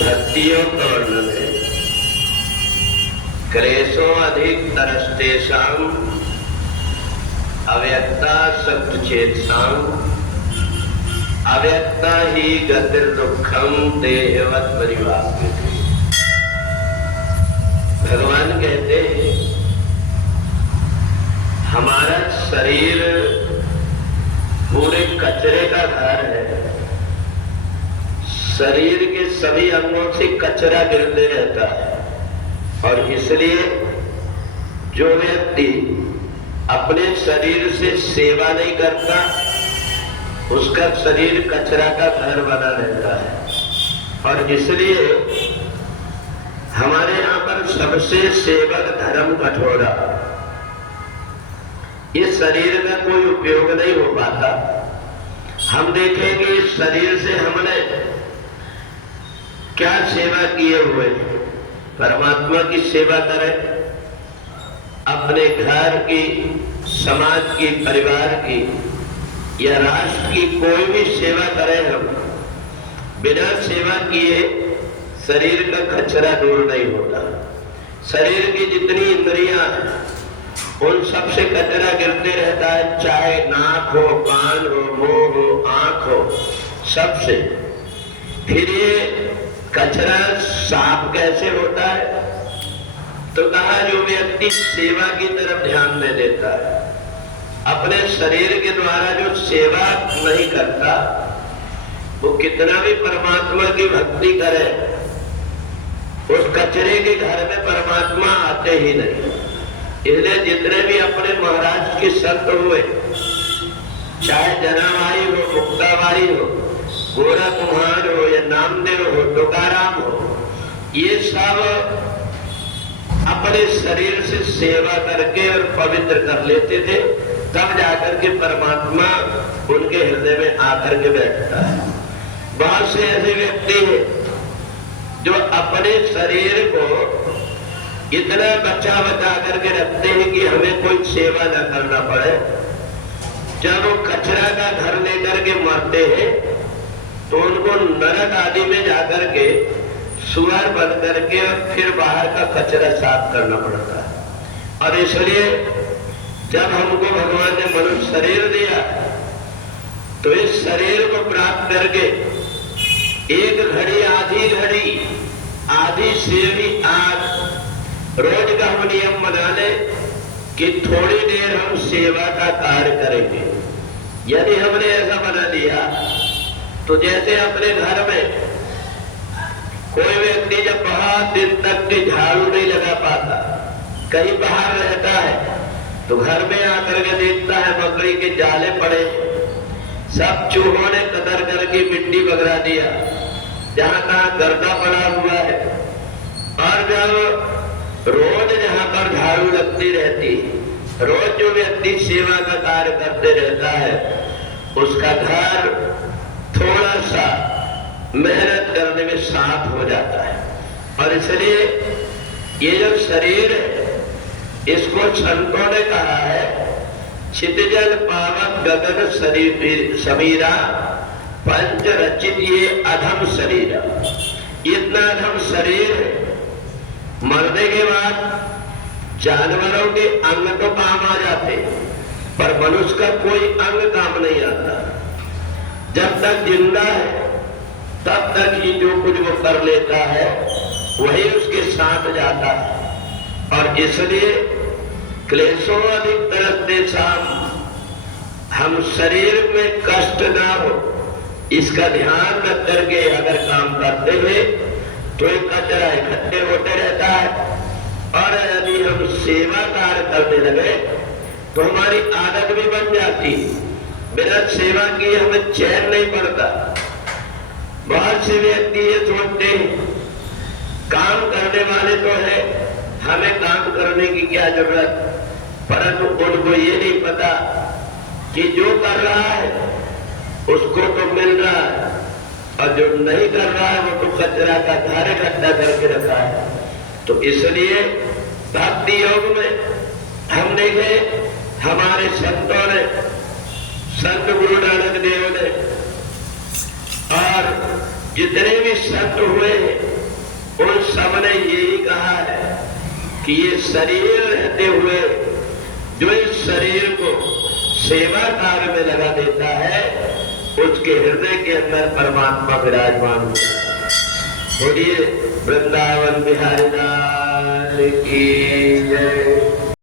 भक्तियों का वर्णन है। क्लेशो अधिक तरस्तेषां अव्यक्ता सत्चेतसां अव्यक्ता ही गतिर्दुःखं देहवत् परिवाप्यते। भगवान कहते हैं हमारा शरीर पूरे कचरे का घर है। शरीर के सभी अंगों से कचरा गिरते रहता है और इसलिए जो व्यक्ति अपने शरीर से सेवा नहीं करता उसका शरीर कचरा का घर बना रहता है। और इसलिए हमारे यहाँ पर सबसे सेवक धर्म कठोरा। इस शरीर का कोई उपयोग नहीं हो पाता। हम देखेंगे इस शरीर से हमने क्या सेवा किए हुए। परमात्मा की सेवा करें, अपने घर की, समाज की, परिवार की या राष्ट्र की कोई भी सेवा करें। हम बिना सेवा किए शरीर का कचरा दूर नहीं होता। शरीर की जितनी इंद्रियां उन सब से कचरा गिरते रहता है, चाहे नाक हो, कान हो, मुंह हो, आंख हो, सबसे। फिर ये कचरा साफ कैसे होता है? तो कहा जो व्यक्ति सेवा की तरफ ध्यान नहीं देता है, अपने शरीर के द्वारा जो सेवा नहीं करता, वो कितना भी परमात्मा की भक्ति करे उस कचरे के घर में परमात्मा आते ही नहीं। इसलिए जितने भी अपने महाराज के संत हुए, चाहे जनाबाई हो, मुक्ताबाई हो, गोरा कुम्हार हो या नामदेव हो, तुकाराम हो, ये सब अपने शरीर से सेवा करके और पवित्र कर लेते थे, तब जाकर के परमात्मा उनके हृदय में आकर के बैठता है। बहुत से ऐसे व्यक्ति हैं जो अपने शरीर को इतना बचा बचा करके रखते हैं कि हमें कोई सेवा न करना पड़े। जब वो कचरा का घर लेकर के मरते हैं तो उनको नरक आदि में जाकर के सुअर बन करके और फिर बाहर का कचरा साफ करना पड़ता है। और इसलिए जब हमको भगवान ने मनुष्य शरीर दिया तो इस शरीर को प्राप्त करके एक घड़ी, आधी घड़ी, आधी से भी आज रोज का हम नियम बना ले कि थोड़ी देर हम सेवा का कार्य करेंगे। यदि हमने ऐसा बना लिया तो जैसे अपने घर में कोई व्यक्ति जब बहुत दिन तक के झाड़ू नहीं लगा पाता, कहीं बाहर रहता है तो घर में आकर के देखता है मकड़ी के जाले पड़े, सब चूहों ने कतर करके मिट्टी बगरा दिया, जहां तहां गर्दा पड़ा हुआ है। और जब रोज जहां पर झाड़ू लगती रहती, रोज जो व्यक्ति सेवा का कार्य करते रहता है, उसका घर थोड़ा सा मेहनत करने में साफ हो जाता है। और इसलिए ये जो शरीर है इसको संतों ने कहा है क्षितिजल पावक गगन समीरा पंच रचित ये अधम शरीर। इतना अधम शरीर है, मरने के बाद जानवरों के अंग तो काम आ जाते पर मनुष्य का कोई अंग काम नहीं आता। जब तक जिंदा है तब तक ही जो कुछ वो कर लेता है वही उसके साथ जाता है। और इसलिए क्लेशों अधिक तरस्तेषां, हम शरीर में कष्ट ना हो इसका ध्यान रख करके अगर काम करते हुए तो एक कचरा इकट्ठे होते रहता है। और यदि हम सेवा कार्य करने लगे तो हमारी आदत भी बन जाती। बिना सेवा किए हमें चैन नहीं पड़ता। बहुत से व्यक्ति ये सोचते हैं काम करने वाले तो है, हमें काम करने की क्या जरूरत, परंतु उनको ये नहीं पता कि जो कर रहा है उसको तो मिल रहा है और जो नहीं कर रहा है वो तो कचरा का घर इकट्ठा करके रखा है। तो इसलिए भक्ति योग में हम देखे हमारे संतों ने, संत गुरु नानक देव ने और जितने भी संत हुए हैं यही कहा है कि ये शरीर रहते हुए जो इस शरीर को सेवा कार्य में लगा देता है, उसके हृदय के अंदर परमात्मा विराजमान होता है। बोलिए वृंदावन बिहारी लाल की जय।